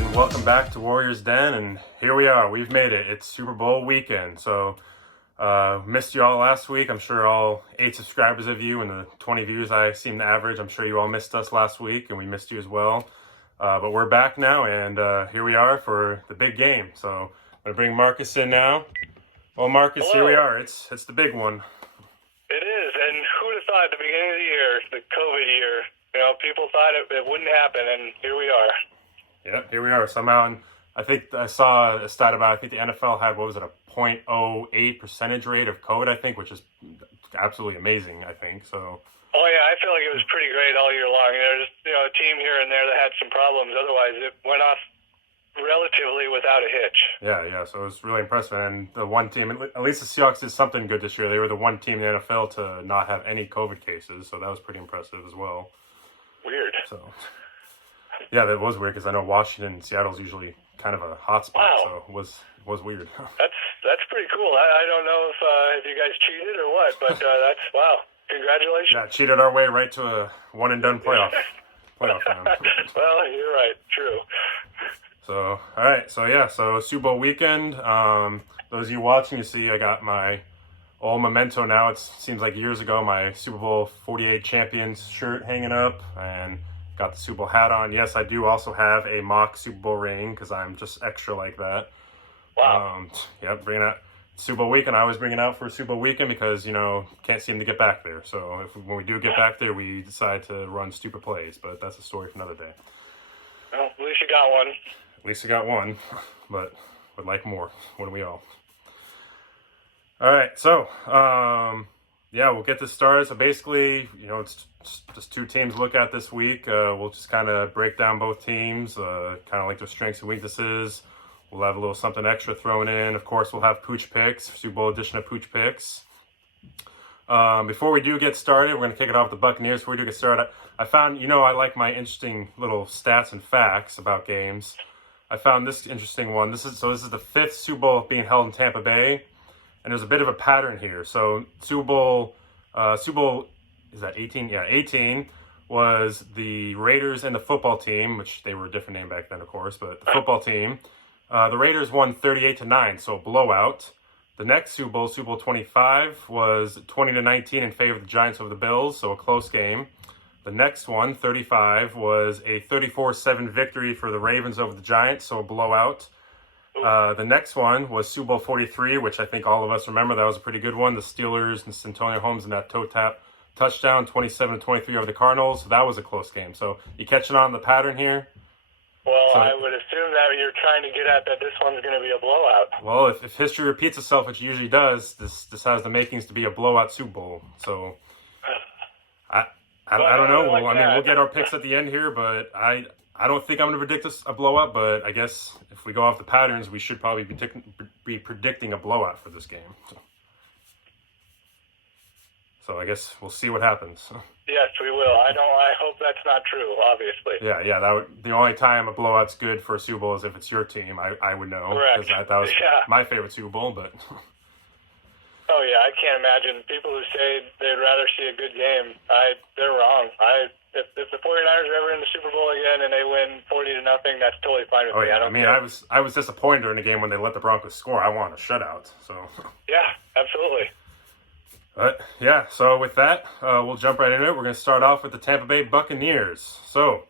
and welcome back to Warriors Den, and here we are. We've made it. It's Super Bowl weekend, so missed you all last week. I'm sure all 8 subscribers of you and the 20 views I seem to average, I'm sure you all missed us last week, and we missed you as well. But we're back now, and here we are for the big game. So I'm going to bring Marcus in now. Well, Marcus, Hello. Here we are. It's the big one. It is, and who would have thought at the beginning of the year, the COVID year, people thought it wouldn't happen, and here we are. Yeah, here we are. Somehow, and I think I saw a stat about, I think the NFL had, a 0.08 percentage rate of COVID, I think, which is absolutely amazing, I think. So. Oh, yeah, I feel like it was pretty great all year long. There's, a team here and there that had some problems. Otherwise, it went off relatively without a hitch. Yeah. So it was really impressive. And the one team, at least the Seahawks did something good this year. They were the one team in the NFL to not have any COVID cases. So that was pretty impressive as well. Weird. So, yeah, that was weird because I know Washington and Seattle's usually kind of a hot spot. Wow. So it was weird. That's pretty cool. I don't know if you guys cheated or what, but that's, wow. Congratulations. Yeah, cheated our way right to a one-and-done playoff round. Well, you're right. True. So, all right. So Super Bowl weekend. Those of you watching, you see I got my old memento now. It seems like years ago, my Super Bowl 48 champions shirt hanging up, and got the Super Bowl hat on. Yes, I do also have a mock Super Bowl ring because I'm just extra like that. Wow. Bringing out Super Bowl weekend. I always bring it out for Super Bowl weekend because, can't seem to get back there. So when we do get back there, we decide to run stupid plays. But that's a story for another day. Well, at least you got one. At least I got one, but would like more. Wouldn't we all? All right, so, we'll get this started. So basically, it's just 2 teams to look at this week. We'll just kind of break down both teams, kind of like their strengths and weaknesses. We'll have a little something extra thrown in. Of course, we'll have Pooch Picks, Super Bowl edition of Pooch Picks. Before we do get started, we're going to kick it off with the Buccaneers. Before we do get started, I found, I like my interesting little stats and facts about games. I found this interesting one. This is the 5th Super Bowl being held in Tampa Bay, and there's a bit of a pattern here. So Super Bowl is that 18? Yeah, 18 was the Raiders and the football team, which they were a different name back then, of course, but the football team. The Raiders won 38-9, so a blowout. The next Super Bowl, Super Bowl 25, was 20-19 in favor of the Giants over the Bills, so a close game. The next one, 35, was a 34-7 victory for the Ravens over the Giants, so a blowout. The next one was Super Bowl 43, which I think all of us remember. That was a pretty good one. The Steelers and Santonio Holmes in that toe tap touchdown, 27-23 over the Cardinals. So that was a close game. So you catching on the pattern here? Well, I would assume that you're trying to get at that this one's going to be a blowout. Well, if history repeats itself, which it usually does, this has the makings to be a blowout Super Bowl. So I don't know. We'll get our picks at the end here, but I don't think I'm going to predict a blowout. But I guess if we go off the patterns, we should probably be predicting a blowout for this game. So I guess we'll see what happens. Yes, we will. I hope that's not true, obviously. Yeah. The only time a blowout's good for a Super Bowl is if it's your team. I would know. Correct. Because that was my favorite Super Bowl, but... Oh, yeah, I can't imagine. People who say they'd rather see a good game, they're wrong. If the 49ers are ever in the Super Bowl again and they win 40-0, that's totally fine with me. Yeah. I was disappointed during the game when they let the Broncos score. I want a shutout. So. Yeah, absolutely. So with that, we'll jump right into it. We're going to start off with the Tampa Bay Buccaneers. So,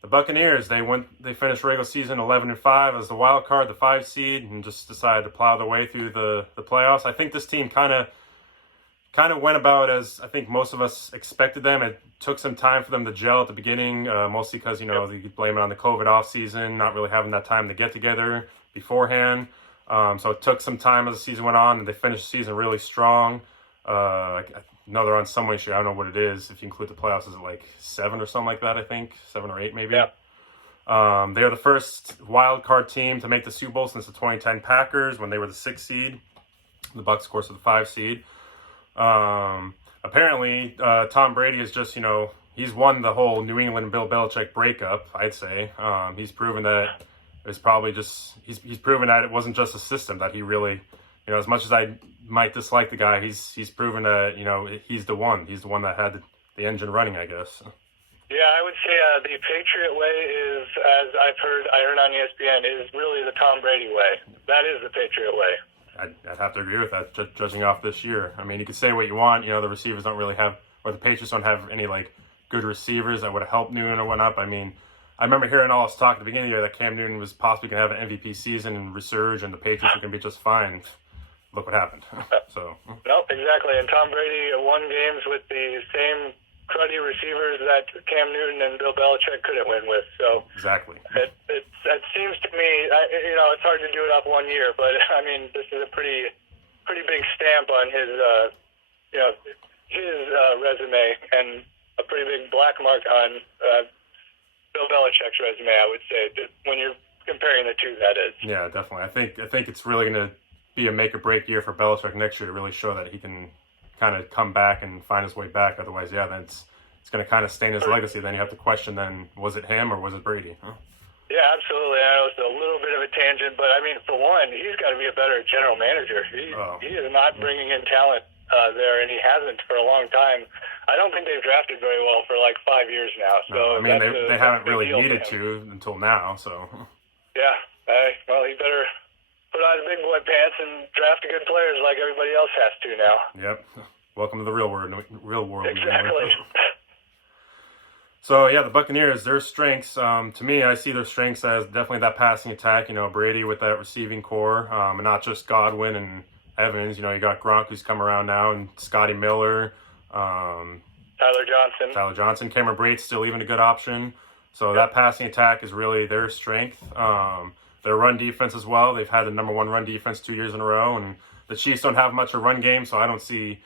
the Buccaneers, they finished regular season 11-5 as the wild card, the 5 seed, and just decided to plow their way through the playoffs. I think this team kind of went about as I think most of us expected them. It took some time for them to gel at the beginning, mostly because, you could blame it on the COVID offseason, not really having that time to get together beforehand. So it took some time as the season went on, and they finished the season really strong. I know they're on some way streak. I don't know what it is. If you include the playoffs, is it like 7 or something like that, I think? 7 or 8 maybe? Yeah. They are the first wild card team to make the Super Bowl since the 2010 Packers when they were the 6th seed. The Bucs, of course, are the 5 seed. Apparently, Tom Brady is just, he's won the whole New England Bill Belichick breakup, I'd say. He's proven that it's probably just, he's proven that it wasn't just a system, that he really... as much as I might dislike the guy, he's proven that, he's the one. He's the one that had the engine running, I guess. Yeah, I would say the Patriot way is, as I heard on ESPN, is really the Tom Brady way. That is the Patriot way. I'd have to agree with that, judging off this year. I mean, you could say what you want. You know, the receivers don't really have, or the Patriots don't have any, like, good receivers that would have helped Newton or whatnot. I mean, I remember hearing all this talk at the beginning of the year that Cam Newton was possibly going to have an MVP season and resurge, and the Patriots were going to be just fine. Look what happened. So. Nope, exactly. And Tom Brady won games with the same cruddy receivers that Cam Newton and Bill Belichick couldn't win with. So exactly. It seems to me, it's hard to do it off 1 year, but I mean, this is a pretty big stamp on his resume, and a pretty big black mark on Bill Belichick's resume, I would say, when you're comparing the two. That is. Yeah, definitely. I think it's really going to be a make or break year for Belichick next year to really show that he can kind of come back and find his way back. Otherwise, yeah, then it's going to kind of stain his legacy. Then you have to question, then, was it him or was it Brady? Huh? Yeah, absolutely. I know it's a little bit of a tangent, but I mean, for one, he's got to be a better general manager. He is not bringing in talent there, and he hasn't for a long time. I don't think they've drafted very well for like 5 years now. So no, I mean, they haven't really needed to until now. So yeah, well, he better put on his big boy pants and draft good players like everybody else has to now. Yep. Welcome to the real world. Exactly. So, yeah, the Buccaneers, their strengths, to me, I see their strengths as definitely that passing attack. You know, Brady with that receiving core, and not just Godwin and Evans. You know, you got Gronk who's come around now, and Scotty Miller. Tyler Johnson. Cameron Brate's still even a good option. So that passing attack is really their strength. Their run defense as well. They've had the number one run defense 2 years in a row, and the Chiefs don't have much of a run game, so I don't see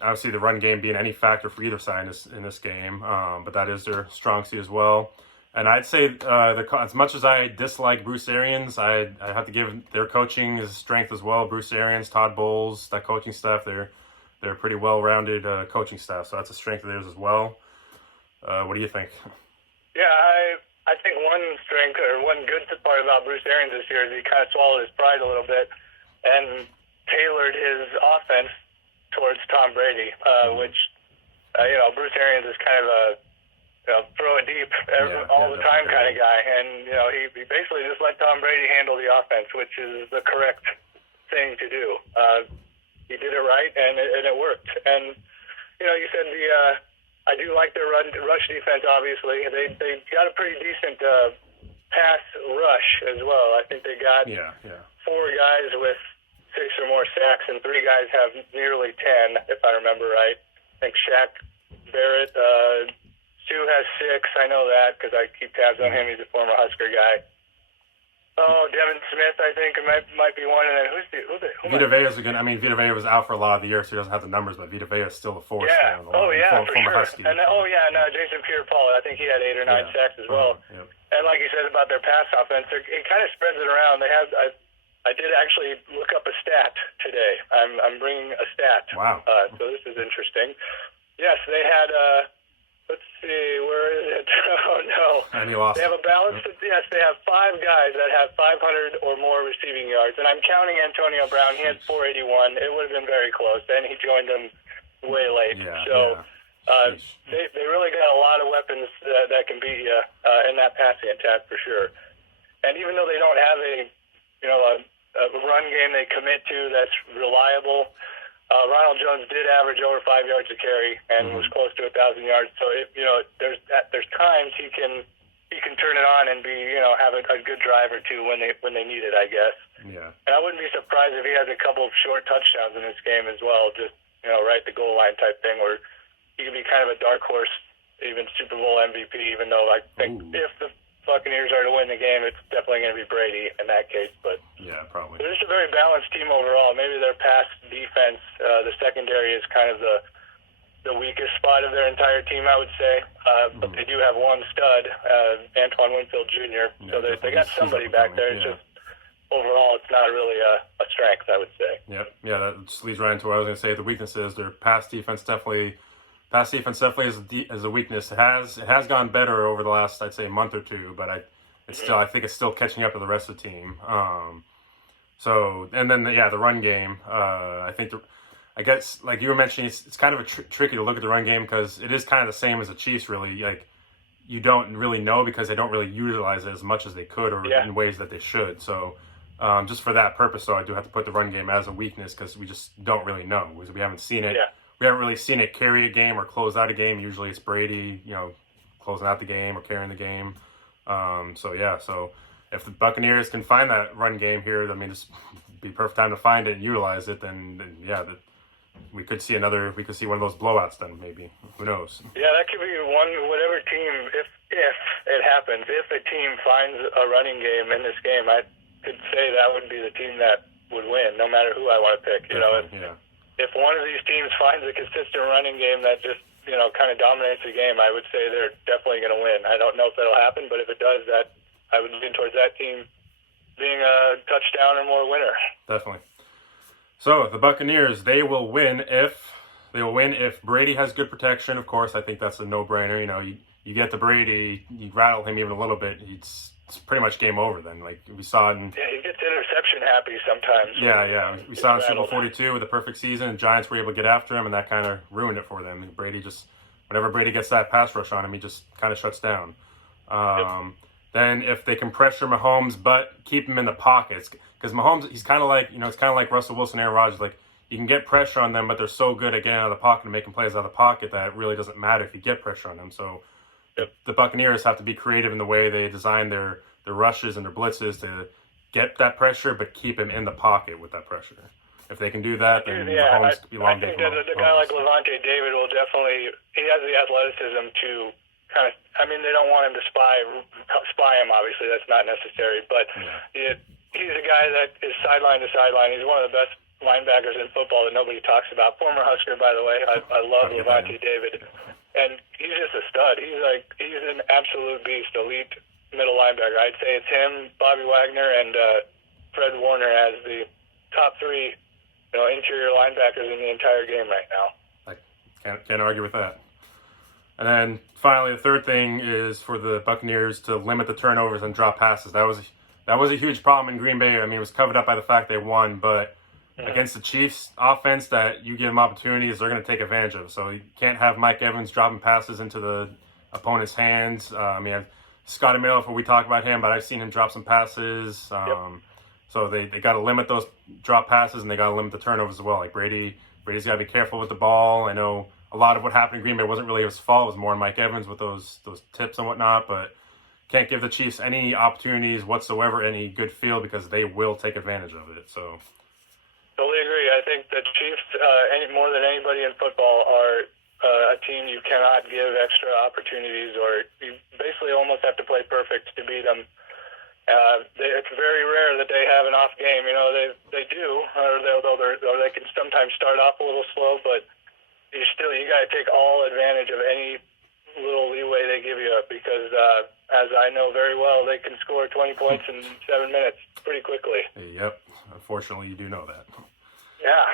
the run game being any factor for either side in this game. But that is their strong suit as well. And I'd say as much as I dislike Bruce Arians, I have to give their coaching his strength as well. Bruce Arians, Todd Bowles, that coaching staff, they're a pretty well-rounded coaching staff, so that's a strength of theirs as well. What do you think? Yeah, I think one strength or one good part about Bruce Arians this year is he kind of swallowed his pride a little bit and tailored his offense towards Tom Brady, which, Bruce Arians is kind of a throw it deep all the time kind of guy. And, he basically just let Tom Brady handle the offense, which is the correct thing to do. He did it right, and it worked. And, you said I do like their rush defense, obviously. They got a pretty decent pass rush as well. I think they got 4 guys with 6 or more sacks, and 3 guys have nearly 10, if I remember right. I think Shaq Barrett, Stu has 6. I know that because I keep tabs on him. He's a former Husker guy. Oh, Devin Smith, I think might be one. And then Vita Vea's again. I mean, Vita Vea was out for a lot of the year, so he doesn't have the numbers. But Vita Vea is still a force. Yeah. For sure. Husky, and Jason Pierre-Paul. I think he had 8 or 9 sacks as well. Yep. And like you said about their pass offense, it kind of spreads it around. They have. I did actually look up a stat today. I'm bringing a stat. Wow. So this is interesting. Yes, they had. Let's see, where is it? Oh, no. And he lost. They have a balance. Yes, they have 5 guys that have 500 or more receiving yards. And I'm counting Antonio Brown. He had 481. It would have been very close. Then he joined them way late. They really got a lot of weapons that can beat you in that passing attack for sure. And even though they don't have a run game they commit to that's reliable, Ronald Jones did average over 5 yards a carry and was close to 1,000 yards. So there's times he can turn it on and have a good drive or two when they need it, I guess. Yeah. And I wouldn't be surprised if he has a couple of short touchdowns in this game as well, just right at the goal line type thing, where he could be kind of a dark horse, even Super Bowl MVP. Even though I think if the Buccaneers are to win the game, it's definitely going to be Brady in that case. But yeah, probably. They're just a very balanced team overall. Maybe their pass defense, the secondary is kind of the weakest spot of their entire team, I would say. But they do have one stud, Antoine Winfield Jr. So they got somebody back there. It's just overall, it's not really a strength, I would say. Yep. Yeah, that just leads right into what I was going to say. The weaknesses, their pass defense definitely is a weakness. It has gone better over the last, I'd say, month or two, but I think it's still catching up to the rest of the team. The run game. I think I guess, like you were mentioning, it's kind of tricky to look at the run game because it is kind of the same as the Chiefs, really. Like, you don't really know because they don't really utilize it as much as they could or in ways that they should. So, just for that purpose, though, I do have to put the run game as a weakness because we just don't really know. We haven't seen it. Yeah. We haven't really seen it carry a game or close out a game. Usually it's Brady, closing out the game or carrying the game. So if the Buccaneers can find that run game here, I mean, this would be perfect time to find it and utilize it. Then we could see one of those blowouts. Then maybe, who knows? Yeah, that could be whatever team. If it happens, if a team finds a running game in this game, I could say that would be the team that would win, no matter who I want to pick. If one of these teams finds a consistent running game that just kind of dominates the game, I would say they're definitely going to win. I don't know if that'll happen, but if it does, that I would lean towards that team being a touchdown or more winner. Definitely. So the Buccaneers, they will win if Brady has good protection. Of course, I think that's a no-brainer. You get to Brady, you rattle him even a little bit, it's pretty much game over then. Like we saw in he gets interception happy sometimes. Yeah. We saw in Super Bowl 42 with a perfect season. Giants were able to get after him, and that kind of ruined it for them. Brady whenever Brady gets that pass rush on him, he just kind of shuts down. Then if they can pressure Mahomes, but keep him in the pockets, because Mahomes, he's kind of like, it's kind of like Russell Wilson, Aaron Rodgers. Like, you can get pressure on them, but they're so good at getting out of the pocket and making plays out of the pocket that it really doesn't matter if you get pressure on them. So the Buccaneers have to be creative in the way they design their rushes and their blitzes to get that pressure, but keep him in the pocket with that pressure. If they can do that, then Mahomes could be long. I think that a guy like Levante David will definitely, he has the athleticism to kind of, they don't want him to spy him, obviously, that's not necessary, but he's a guy that is sideline to sideline. He's one of the best linebackers in football that nobody talks about. Former Husker, by the way. I love Levante David. And he's just a stud. He's an absolute beast, elite middle linebacker. I'd say it's him, Bobby Wagner, and Fred Warner as the top three interior linebackers in the entire game right now. I can't argue with that. And then finally, the third thing is for the Buccaneers to limit the turnovers and drop passes. That was a huge problem in Green Bay. I mean, it was covered up by the fact they won, but against the Chiefs offense that you give them opportunities, they're going to take advantage of. So you can't have Mike Evans dropping passes into the opponent's hands. Scotty Miller, if we talk about him, but I've seen him drop some passes. So they got to limit those drop passes, and they got to limit the turnovers as well. Like Brady's got to be careful with the ball. I know a lot of what happened in Green Bay wasn't really his fault. It was more on Mike Evans with those tips and whatnot, but can't give the Chiefs any opportunities whatsoever, any good feel, because they will take advantage of it. So totally agree. I think the Chiefs, more than anybody in football, are a team you cannot give extra opportunities, or you basically almost have to play perfect to beat them. It's very rare that they have an off game. They do, or they can sometimes start off a little slow, but you got to take all advantage of any little leeway they give you, because as I know very well, they can score 20 points in 7 minutes pretty quickly. Yep. Unfortunately, you do know that. Yeah.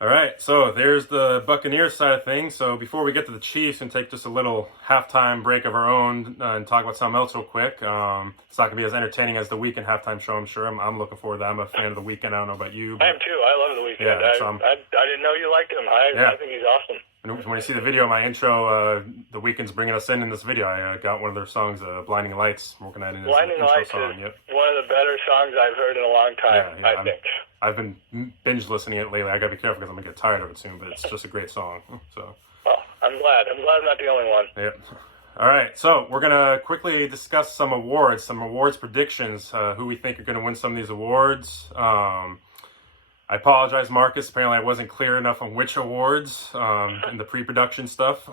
All right, so there's the Buccaneers side of things. So before we get to the Chiefs and take just a little halftime break of our own and talk about something else real quick, it's not going to be as entertaining as the Weekend halftime show, I'm sure. I'm looking forward to that. I'm a fan of the Weekend. I don't know about you. I am too. I love the Weekend. Yeah, I didn't know you liked him. I think he's awesome. And when you see the video, my intro, the Weekend's bringing us in this video. I got one of their songs, Blinding Lights. I'm working on it. Blinding Lights song. is Yep. one of the better songs I've heard in a long time, I think. I've been binge listening it lately. I gotta be careful because I'm gonna get tired of it soon, but it's just a great song. So. Well, I'm glad I'm not the only one. Yep. All right, so we're gonna quickly discuss some awards predictions. Who we think are gonna win some of these awards. I apologize, Marcus. Apparently, I wasn't clear enough on which awards in the pre-production stuff.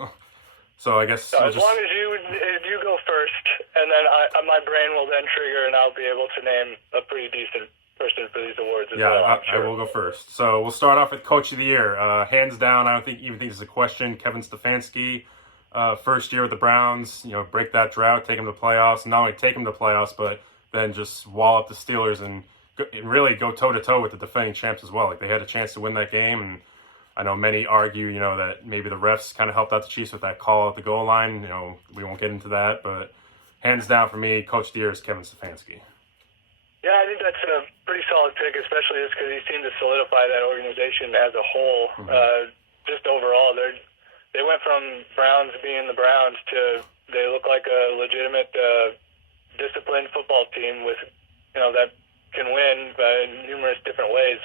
So I guess as long as you go first, and then my brain will then trigger, and I'll be able to name a pretty decent person for these awards as well. Yeah, I will go first. So we'll start off with Coach of the Year. Hands down, I don't even think this is a question. Kevin Stefanski, first year with the Browns, break that drought, take them to the playoffs. Not only take them to the playoffs, but then just wall up the Steelers and really go toe-to-toe with the defending champs as well. Like, they had a chance to win that game, and I know many argue, that maybe the refs kind of helped out the Chiefs with that call at the goal line. We won't get into that, but hands down for me, Coach of the Year is Kevin Stefanski. Yeah, I think that's pretty solid pick, especially just because he seemed to solidify that organization as a whole. Just overall, they went from Browns being the Browns to they look like a legitimate, disciplined football team with, that can win in numerous different ways.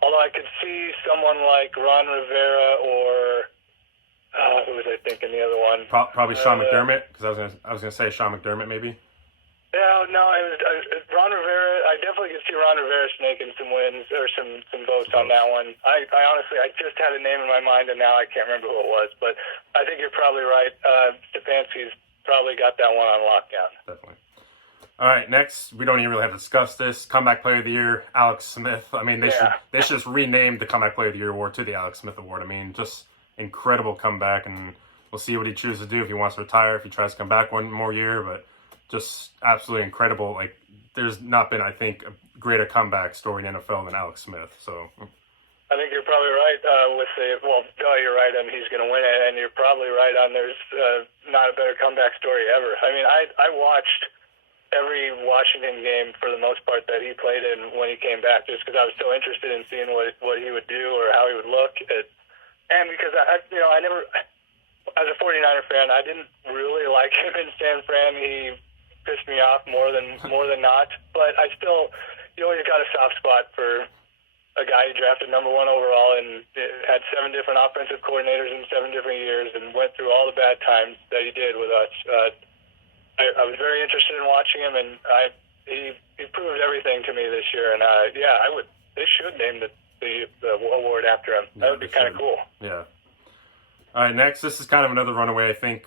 Although I could see someone like Ron Rivera or who was I thinking the other one? Probably Sean McDermott, because I was gonna say Sean McDermott maybe. Yeah, no, it was Ron Rivera. I definitely could see Ron Rivera snaking some wins or some votes on that one. I honestly, I just had a name in my mind and now I can't remember who it was. But I think you're probably right. Stefanski's probably got that one on lockdown. Definitely. All right, next, we don't even really have to discuss this. Comeback Player of the Year, Alex Smith. I mean, they should just rename the Comeback Player of the Year award to the Alex Smith Award. I mean, just incredible comeback, and we'll see what he chooses to do, if he wants to retire, if he tries to come back one more year, but just absolutely incredible. Like, there's not been, I think, a greater comeback story in NFL than Alex Smith. So I think you're probably right you're right on he's going to win it, and you're probably right on there's not a better comeback story ever. I mean, I watched every Washington game for the most part that he played in when he came back, just because I was so interested in seeing what he would do or how he would look. And because I never, as a 49er fan, I didn't really like him in San Fran. He pissed me off more than not. But I still, you always got a soft spot for a guy who drafted #1 overall and had 7 different offensive coordinators in 7 different years and went through all the bad times that he did with us. I was very interested in watching him, and he proved everything to me this year. And they should name the award after him. That would be kind of cool. Yeah. All right, next, this is kind of another runaway, I think.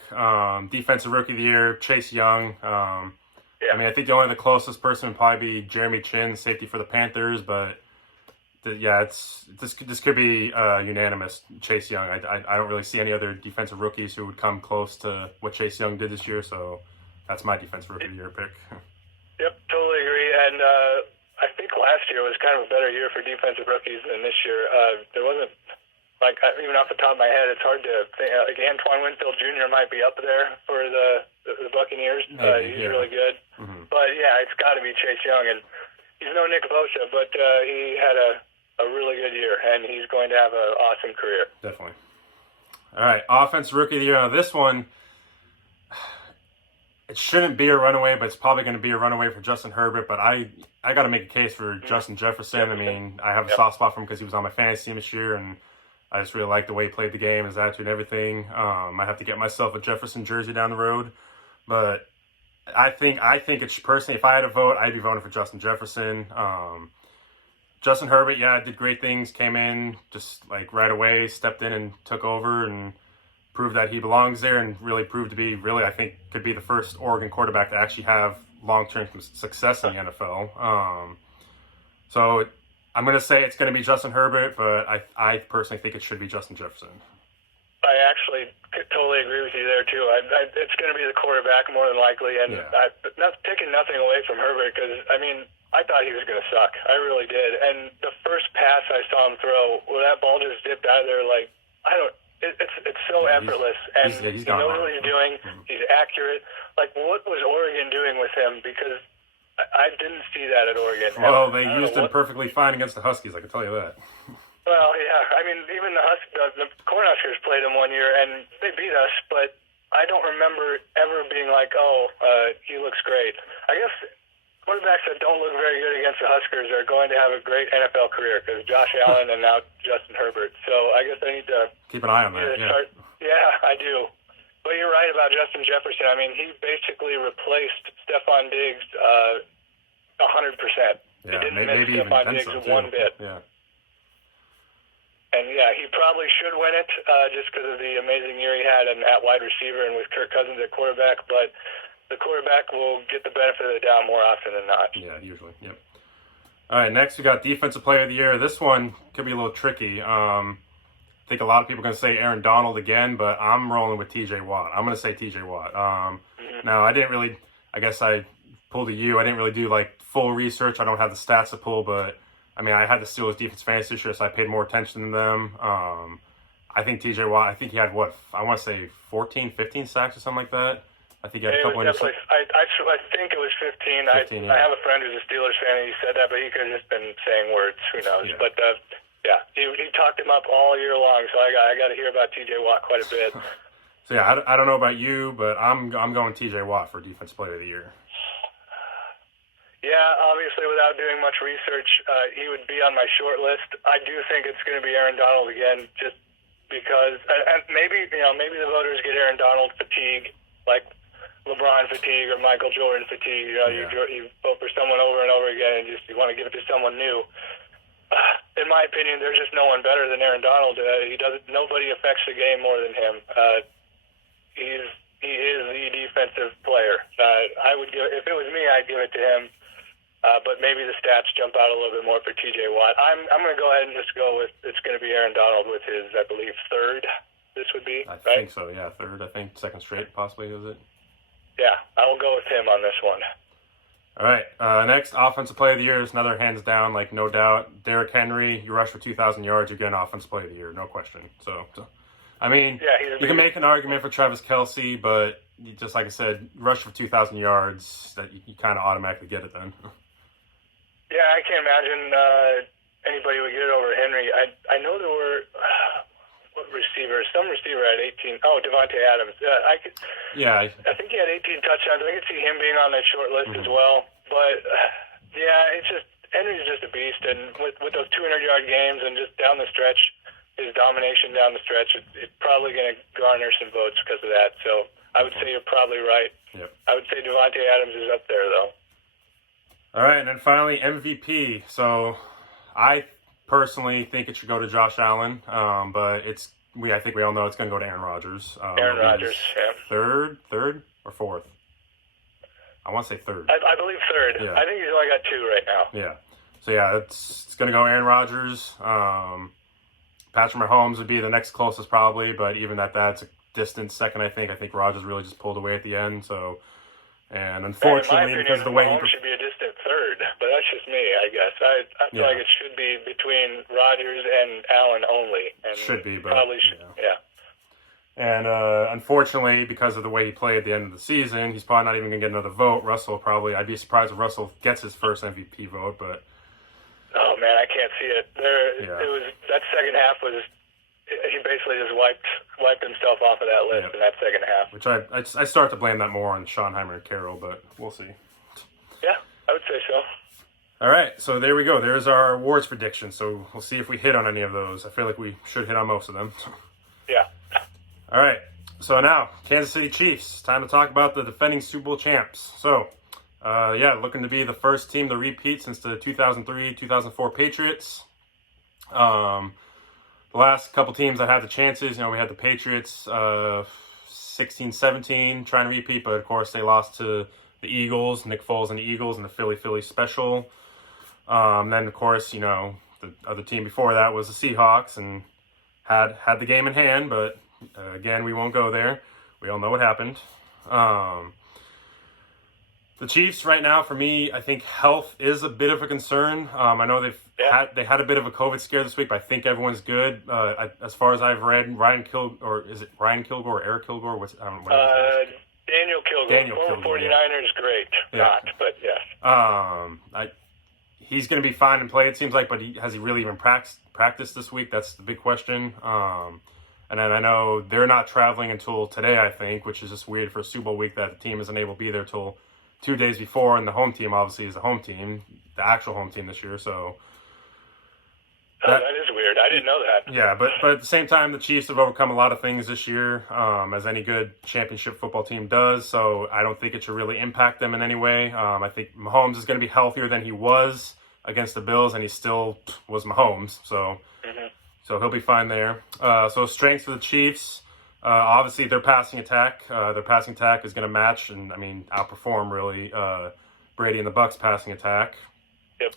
Defensive Rookie of the Year, Chase Young. I mean, I think the closest person would probably be Jeremy Chin, safety for the Panthers, but this could be unanimous. Chase Young. I don't really see any other defensive rookies who would come close to what Chase Young did this year, so that's my defensive Rookie of the Year pick. Yep, totally agree. And I think last year was kind of a better year for defensive rookies than this year. There wasn't, even off the top of my head, it's hard to think. Antoine Winfield Jr. might be up there for the Buccaneers. He's really good. Mm-hmm. But, it's got to be Chase Young. And he's no Nick Bosa, but he had a really good year, and he's going to have an awesome career. Definitely. All right, Offensive Rookie of the Year. Now, this one, it shouldn't be a runaway, but it's probably going to be a runaway for Justin Herbert. But I got to make a case for Justin Jefferson. I mean, I have a soft spot for him because he was on my fantasy team this year, and I just really like the way he played the game, his attitude and everything. I have to get myself a Jefferson jersey down the road. But I think it's personally, if I had a vote, I'd be voting for Justin Jefferson. Justin Herbert, did great things, came in just like right away, stepped in and took over and proved that he belongs there, and really proved to be I think could be the first Oregon quarterback to actually have long-term success in the NFL. So I'm going to say it's going to be Justin Herbert, but I personally think it should be Justin Jefferson. I actually totally agree with you there, too. It's going to be the quarterback more than likely, and not taking nothing away from Herbert because, I thought he was going to suck. I really did. And the first pass I saw him throw, where that ball just dipped out of there, it's so effortless, and he knows what he's doing. Mm-hmm. He's accurate. What was Oregon doing with him? Because I didn't see that at Oregon. Well, they used him perfectly fine against the Huskies, I can tell you that. Well, yeah. Even the Cornhuskers played him one year, and they beat us, but I don't remember ever being like, he looks great. I guess quarterbacks that don't look very good against the Huskers are going to have a great NFL career because Josh Allen and now Justin Herbert. So I guess I need to keep an eye on that. Yeah, I do. But you're right about Justin Jefferson. He basically replaced Stephon Diggs 100%. He didn't miss Stephon Diggs one bit. Yeah. And he probably should win it just because of the amazing year he had at wide receiver and with Kirk Cousins at quarterback. But the quarterback will get the benefit of the doubt more often than not. Yeah, usually. Yep. All right, next we got Defensive Player of the Year. This one could be a little tricky. I think a lot of people are going to say Aaron Donald again, but I'm rolling with TJ Watt. I'm going to say TJ Watt. Now, I guess I pulled a U. I didn't really do full research. I don't have the stats to pull, but I had the Steelers defense fantasy this year, so I paid more attention to them. I think TJ Watt, he had I want to say 14, 15 sacks or something like that. I think he had a couple definitely. I think it was 15. 15, yeah. I have a friend who's a Steelers fan, and he said that, but he could have just been saying words. Who knows? Yeah. But yeah, he talked him up all year long. So I got to hear about T.J. Watt quite a bit. So yeah, I don't know about you, but I'm going T.J. Watt for Defensive Player of the Year. Yeah, obviously, without doing much research, he would be on my short list. I do think it's going to be Aaron Donald again, just because, and maybe the voters get Aaron Donald fatigue, like LeBron fatigue or Michael Jordan fatigue. You vote for someone over and over again, and you want to give it to someone new. In my opinion, there's just no one better than Aaron Donald. Nobody affects the game more than him. He is the defensive player. I would give, if it was me, I'd give it to him. But maybe the stats jump out a little bit more for T.J. Watt. I'm going to go ahead and just go with, it's going to be Aaron Donald with his, I believe, third. This would be, I right? think so, yeah, third. I think second straight, possibly, is it? Yeah, I will go with him on this one. All right, next, Offensive Player of the Year is another hands down, like, no doubt. Derrick Henry, you rush for 2,000 yards, you're getting Offensive Player of the Year, no question. So I mean, yeah, you can make an argument for Travis Kelce, but just like I said, rush for 2,000 yards, that you kind of automatically get it then. Yeah, I can't imagine anybody would get it over Henry. I know there were some receiver at 18. Oh, Devontae Adams. I think he had 18 touchdowns. I could see him being on that short list as well. But yeah, it's just Henry's just a beast, and with those 200-yard games and just down the stretch, his domination down the stretch, it's probably going to garner some votes because of that. So I would say you're probably right. Yep. I would say Devontae Adams is up there though. All right, and then finally, MVP. So I personally think it should go to Josh Allen, but I think we all know it's going to go to Aaron Rodgers. Aaron Rodgers, yeah. Third or fourth? I want to say third. I believe third. Yeah. I think he's only got 2 right now. Yeah. So yeah, it's going to go Aaron Rodgers. Patrick Mahomes would be the next closest probably, but even that's a distant second. I think Rodgers really just pulled away at the end. So. And unfortunately, because of the way Mahomes should be a distant third, but that's just me, I guess. I feel like it should be between Rodgers and Allen only. And should be, but probably should. Yeah. And unfortunately, because of the way he played at the end of the season, he's probably not even going to get another vote. I'd be surprised if Russell gets his first MVP vote, but. Oh man, I can't see it. It was that second half was. He basically just wiped himself off of that list in that second half. Which I start to blame that more on Schottenheimer and Carroll, but we'll see. Yeah, I would say so. All right, so there we go. There's our awards predictions. So we'll see if we hit on any of those. I feel like we should hit on most of them. Yeah. All right, so now Kansas City Chiefs. Time to talk about the defending Super Bowl champs. So, looking to be the first team to repeat since the 2003-2004 Patriots. The last couple teams that had the chances, we had the Patriots 16-17 trying to repeat, but of course they lost to the Eagles, Nick Foles and the Eagles in the Philly special. Then, of course, the other team before that was the Seahawks and had the game in hand, but again, we won't go there. We all know what happened. The Chiefs right now, for me, I think health is a bit of a concern. I know they had a bit of a COVID scare this week, but I think everyone's good. As far as I've read, Ryan Kilgore or Eric Kilgore? Daniel Kilgore. 49ers, great. Yeah. But yes. He's going to be fine and play, it seems like, but has he really even practiced this week? That's the big question. And then I know they're not traveling until today, I think, which is just weird for a Super Bowl week that the team isn't able to be there till 2 days before, and the home team obviously is the home team, the actual home team this year. So that is weird. I didn't know that. Yeah, but at the same time, the Chiefs have overcome a lot of things this year, as any good championship football team does. So I don't think it should really impact them in any way. I think Mahomes is going to be healthier than he was against the Bills, and he still was Mahomes. So he'll be fine there. So strengths for the Chiefs. Obviously, their passing attack. Their passing attack is going to match and, outperform, really, Brady and the Bucs' passing attack. Yep.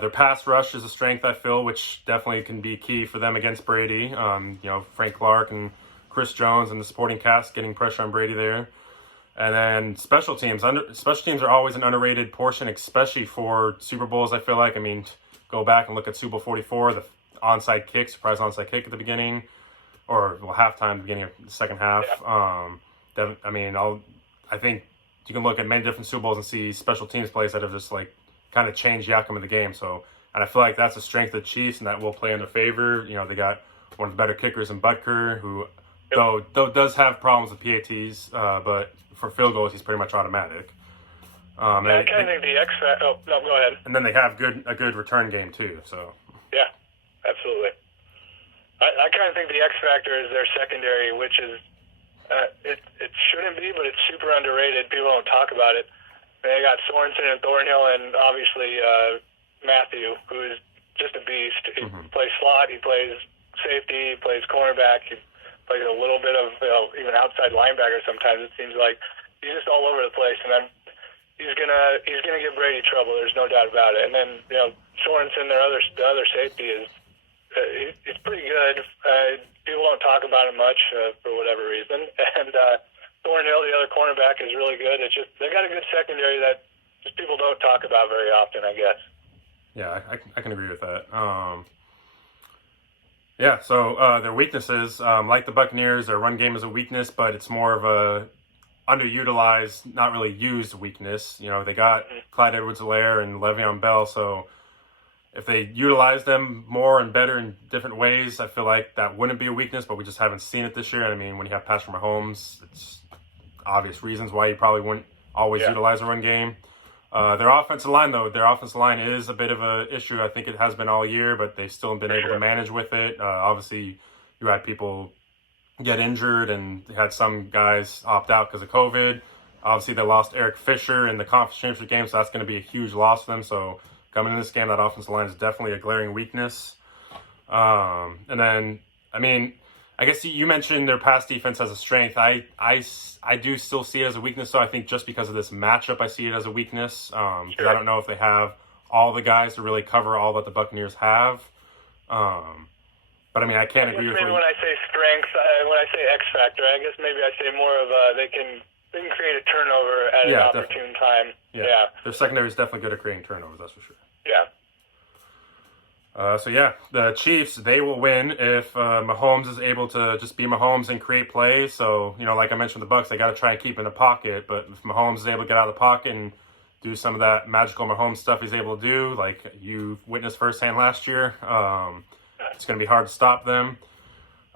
Their pass rush is a strength, I feel, which definitely can be key for them against Brady. Frank Clark and Chris Jones and the supporting cast getting pressure on Brady there. And then special teams. Special teams are always an underrated portion, especially for Super Bowls, I feel like. Go back and look at Super Bowl 44, the onside kick, surprise onside kick at the beginning. Or halftime, beginning of the second half. Yeah. I think you can look at many different Super Bowls and see special teams plays that have just like kind of changed the outcome of the game. So, and I feel like that's a strength of the Chiefs, and that will play in their favor. You know, they got one of the better kickers in Butker, who though does have problems with PATs, but for field goals he's pretty much automatic. I kind of think the X factor. Oh no, go ahead. And then they have a good return game too. So yeah, absolutely. I kind of think the X factor is their secondary, which is it shouldn't be, but it's super underrated. People don't talk about it. They got Sorensen and Thornhill, and obviously Matthew, who is just a beast. He plays slot, he plays safety, he plays cornerback, he plays a little bit of even outside linebacker. Sometimes it seems like he's just all over the place, and he's gonna give Brady trouble. There's no doubt about it. And then Sorensen, the other safety is he's pretty good. People don't talk about it much for whatever reason. And Thornhill, the other cornerback, is really good. It's just they got a good secondary that just people don't talk about very often, I guess. Yeah, I can agree with that. Yeah, so their weaknesses, like the Buccaneers, their run game is a weakness, but it's more of a underutilized, not really used weakness. You know, they got Clyde Edwards-Helaire and Le'Veon Bell, so if they utilize them more and better in different ways, I feel like that wouldn't be a weakness, but we just haven't seen it this year. I mean, when you have Patrick Mahomes, it's obvious reasons why you probably wouldn't always utilize a run game. Their offensive line, though, is a bit of an issue. I think it has been all year, but they've still been able to manage with it. Obviously, you had people get injured, and they had some guys opt out because of COVID. Obviously, they lost Eric Fisher in the conference championship game, so that's going to be a huge loss for them. So coming in this game, that offensive line is definitely a glaring weakness. And then, I mean, I guess you mentioned their pass defense as a strength. I do still see it as a weakness, so I think just because of this matchup, I see it as a weakness. Because I don't know if they have all the guys to really cover all that the Buccaneers have. But I mean, I can't agree with maybe when I say strength, when I say X factor, I guess maybe I say more of they can create a turnover at an opportune time. Yeah. Their secondary is definitely good at creating turnovers, that's for sure. Yeah. So yeah, the Chiefs, they will win if Mahomes is able to just be Mahomes and create plays. So, like I mentioned with the Bucs, they got to try and keep in the pocket. But if Mahomes is able to get out of the pocket and do some of that magical Mahomes stuff he's able to do, like you witnessed firsthand last year, it's going to be hard to stop them.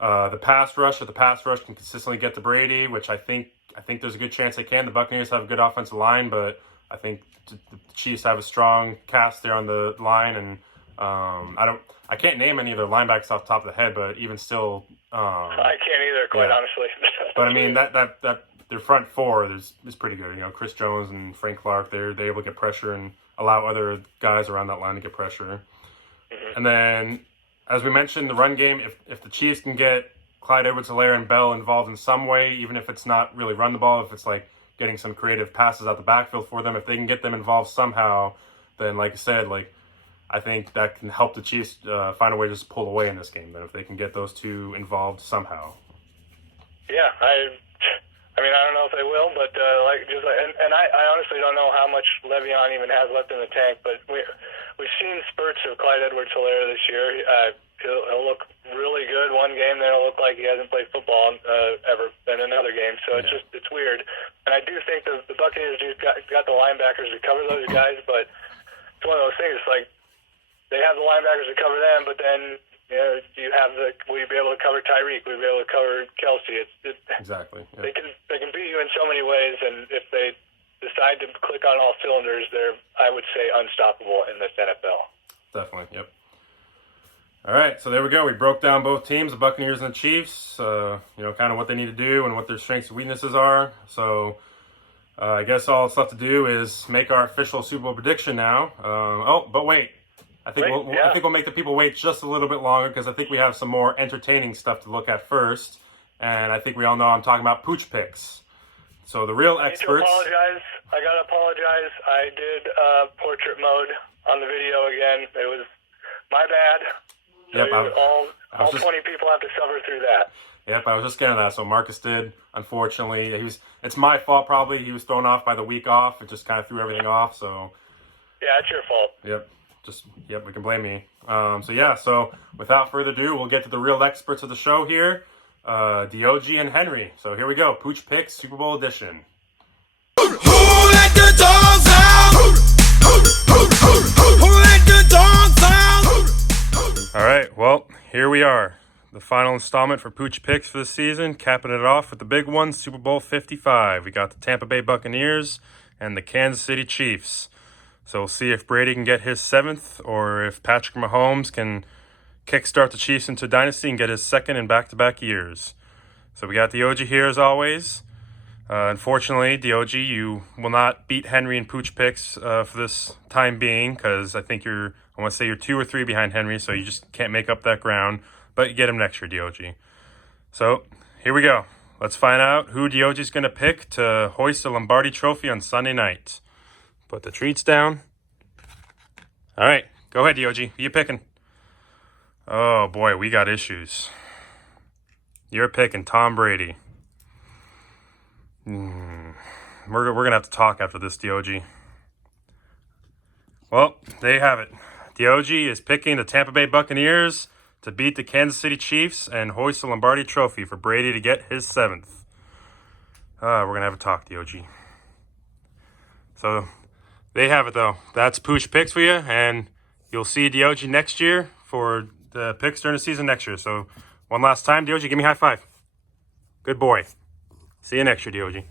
The pass rush can consistently get to Brady, which I think there's a good chance they can. The Buccaneers have a good offensive line, but I think the Chiefs have a strong cast there on the line, and I can't name any of their linebackers off the top of the head, but even still, I can't either, quite honestly. But I mean that their front four is pretty good. Chris Jones and Frank Clark, they're able to get pressure and allow other guys around that line to get pressure. And then, as we mentioned, the run game, if the Chiefs can get Clyde Edwards-Helaire and Bell involved in some way, even if it's not really run the ball, if it's like getting some creative passes out the backfield for them, if they can get them involved somehow, then like I said, I think that can help the Chiefs find a way to just pull away in this game. Then if they can get those two involved somehow. Yeah, I mean, I don't know if they will, but I honestly don't know how much Le'Veon even has left in the tank. But we've seen spurts of Clyde Edwards-Helaire this year. He'll look really good one game, then it'll look like he hasn't played football ever in another game. So it's weird. And I do think the Buccaneers got the linebackers to cover those guys, but it's one of those things. It's like they have the linebackers to cover them, but then will you be able to cover Tyreek? Will you be able to cover Kelsey? Exactly. Yeah. They can beat you in so many ways, and if they decide to click on all cylinders, they're, I would say, unstoppable in this NFL. Definitely. Yep. All right, so there we go. We broke down both teams, the Buccaneers and the Chiefs. Kind of what they need to do and what their strengths and weaknesses are. So I guess all that's left to do is make our official Super Bowl prediction now. But wait. I think we'll make the people wait just a little bit longer because I think we have some more entertaining stuff to look at first. And I think we all know I'm talking about Pooch Picks. So the real experts. I gotta apologize. I did portrait mode on the video again. It was my bad. Yep, all 20 people have to suffer through that. Yep, I was just getting that. So Marcus did, unfortunately. It's my fault probably. He was thrown off by the week off. It just kind of threw everything off. So yeah, it's your fault. Yep, we can blame me. So without further ado, we'll get to the real experts of the show here, DOG and Henry. So here we go, Pooch Picks Super Bowl edition. we are. The final installment for Pooch Picks for the season, capping it off with the big one, Super Bowl 55. We got the Tampa Bay Buccaneers and the Kansas City Chiefs. So we'll see if Brady can get his 7th or if Patrick Mahomes can kickstart the Chiefs into dynasty and get his 2nd in back-to-back years. So we got the OG here as always. Unfortunately, DOG, you will not beat Henry in Pooch Picks for this time being because I think I want to say you're 2 or 3 behind Henry, so you just can't make up that ground. But you get him next year, DOG. So here we go. Let's find out who DOG is going to pick to hoist the Lombardi Trophy on Sunday night. Put the treats down. All right, go ahead, DOG. Who you picking? Oh boy, we got issues. You're picking Tom Brady. We're going to have to talk after this, DOG. Well, there you have it. DOG is picking the Tampa Bay Buccaneers to beat the Kansas City Chiefs and hoist the Lombardi Trophy for Brady to get his 7th. We're going to have a talk, DOG. So, they have it, though. That's Pooch Picks for you, and you'll see DOG next year for the picks during the season next year. So, one last time, DOG, give me a high five. Good boy. See you next year, DOG.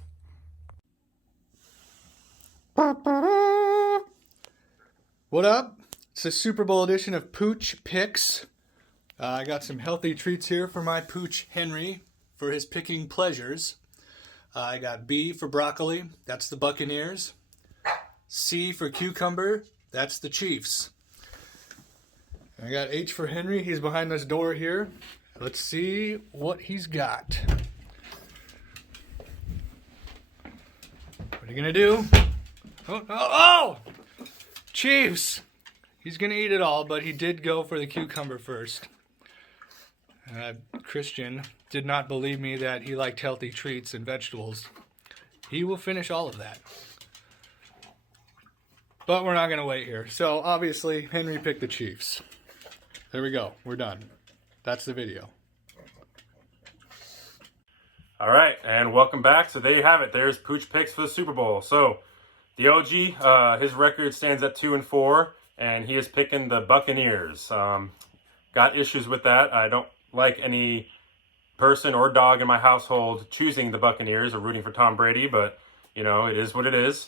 What up? It's a Super Bowl edition of Pooch Picks. I got some healthy treats here for my Pooch Henry for his picking pleasures. I got B for broccoli. That's the Buccaneers. C for cucumber. That's the Chiefs. I got H for Henry. He's behind this door here. Let's see what he's got. What are you going to do? Oh! Chiefs! He's going to eat it all, but he did go for the cucumber first. Christian did not believe me that he liked healthy treats and vegetables. He will finish all of that. But we're not going to wait here. So, obviously, Henry picked the Chiefs. There we go. We're done. That's the video. All right, and welcome back. So there you have it. There's Pooch Picks for the Super Bowl. So the OG, his record stands at 2-4, and he is picking the Buccaneers. Got issues with that. I don't like any person or dog in my household choosing the Buccaneers or rooting for Tom Brady, but, you know, it is what it is.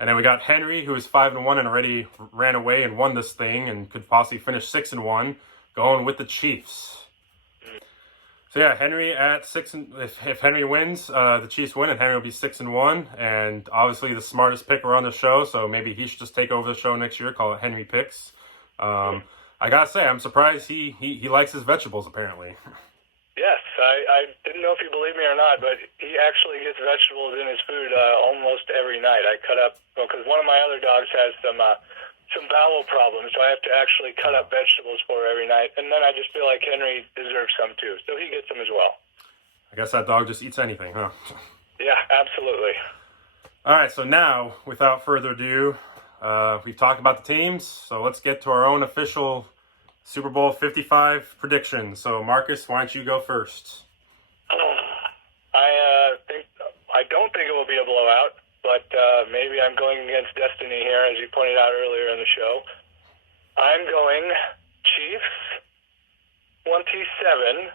And then we got Henry, who is 5-1 and already ran away and won this thing and could possibly finish 6-1, going with the Chiefs. So yeah, Henry at 6. If Henry wins, the Chiefs win, and Henry will be 6-1. And obviously the smartest picker on the show, so maybe he should just take over the show next year. Call it Henry Picks. I gotta say, I'm surprised he likes his vegetables apparently. Yes, I didn't know if you believe me or not, but he actually gets vegetables in his food almost every night. I cut up because one of my other dogs has some bowel problems, so I have to actually cut up vegetables for her every night. And then I just feel like Henry deserves some too, so he gets them as well. I guess that dog just eats anything, huh? Yeah, absolutely. All right, so now, without further ado, we've talked about the teams, so let's get to our own official Super Bowl 55 predictions. So, Marcus, why don't you go first? I don't think it will be a blowout, but maybe I'm going against destiny here, as you pointed out earlier in the show. I'm going Chiefs 27,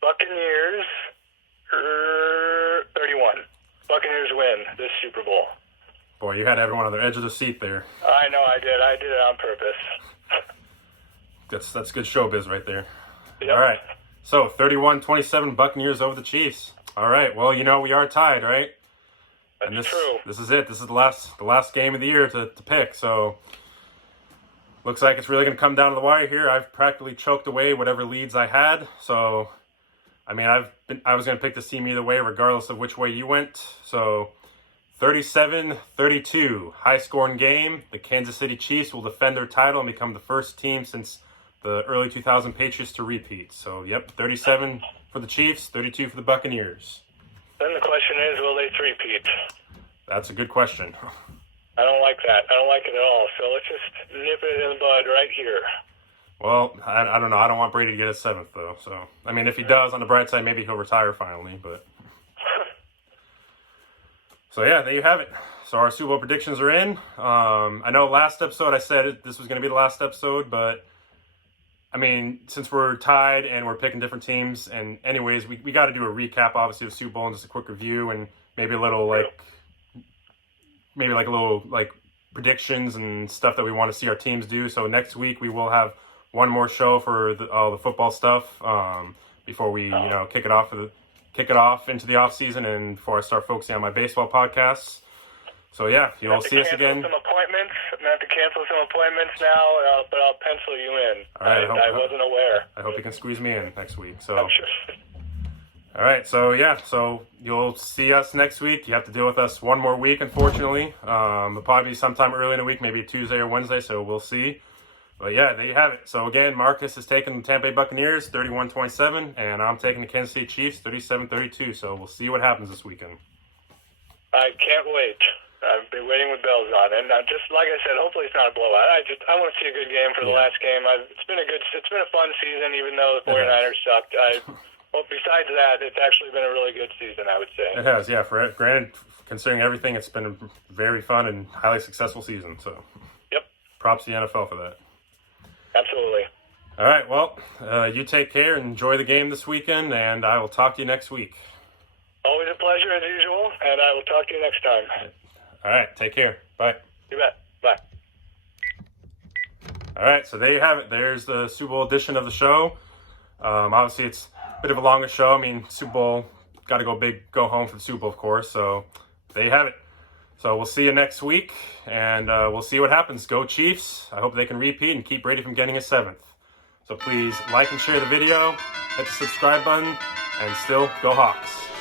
Buccaneers 31. Buccaneers win this Super Bowl. Boy, you had everyone on the edge of the seat there. I know I did. I did it on purpose. That's good showbiz right there. Yep. All right. So 31-27 Buccaneers over the Chiefs. All right. Well, you know, we are tied, right? That's true. This is it. This is the last game of the year to pick. So looks like it's really going to come down to the wire here. I've practically choked away whatever leads I had. So I mean, I was going to pick this team either way, regardless of which way you went. So 37-32, high-scoring game. The Kansas City Chiefs will defend their title and become the first team since the early 2000 Patriots to repeat. So, yep, 37 for the Chiefs, 32 for the Buccaneers. Then the question is, will they three-peat? That's a good question. I don't like that. I don't like it at all. So let's just nip it in the bud right here. Well, I don't know. I don't want Brady to get his 7th, though. So, I mean, if he does, on the bright side, maybe he'll retire finally. But so, yeah, there you have it. So our Super Bowl predictions are in. I know last episode I said this was going to be the last episode, but I mean, since we're tied and we're picking different teams, and anyways, we got to do a recap, obviously, of Super Bowl and just a quick review and maybe a little predictions and stuff that we want to see our teams do. So next week we will have one more show for all the football stuff before we kick it off into the off season and before I start focusing on my baseball podcasts. So yeah, you'll see us again. I'm gonna have to cancel some appointments now, but I'll pencil you in. All right, I wasn't aware. I hope you can squeeze me in next week. So. I'm sure. All right, so you'll see us next week. You have to deal with us one more week, unfortunately. It'll probably be sometime early in the week, maybe a Tuesday or Wednesday, so we'll see. But yeah, there you have it. So again, Marcus is taking the Tampa Bay Buccaneers 31-27, and I'm taking the Kansas City Chiefs 37-32. So we'll see what happens this weekend. I can't wait. I've been waiting with bells on, and just like I said, hopefully it's not a blowout. I want to see a good game for the last game. It's been a fun season, even though the 49ers sucked. Well, besides that, it's actually been a really good season, I would say. It has, yeah. Granted, considering everything, it's been a very fun and highly successful season. So, yep. Props to the NFL for that. Absolutely. All right, well, you take care and enjoy the game this weekend, and I will talk to you next week. Always a pleasure, as usual, and I will talk to you next time. All right, take care. Bye. You bet. Bye. All right, so there you have it. There's the Super Bowl edition of the show. Obviously, it's a bit of a longer show. I mean, Super Bowl, got to go big, go home for the Super Bowl, of course. So there you have it. So we'll see you next week, and we'll see what happens. Go Chiefs. I hope they can repeat and keep Brady from getting a 7th. So please like and share the video, hit the subscribe button, and still go Hawks.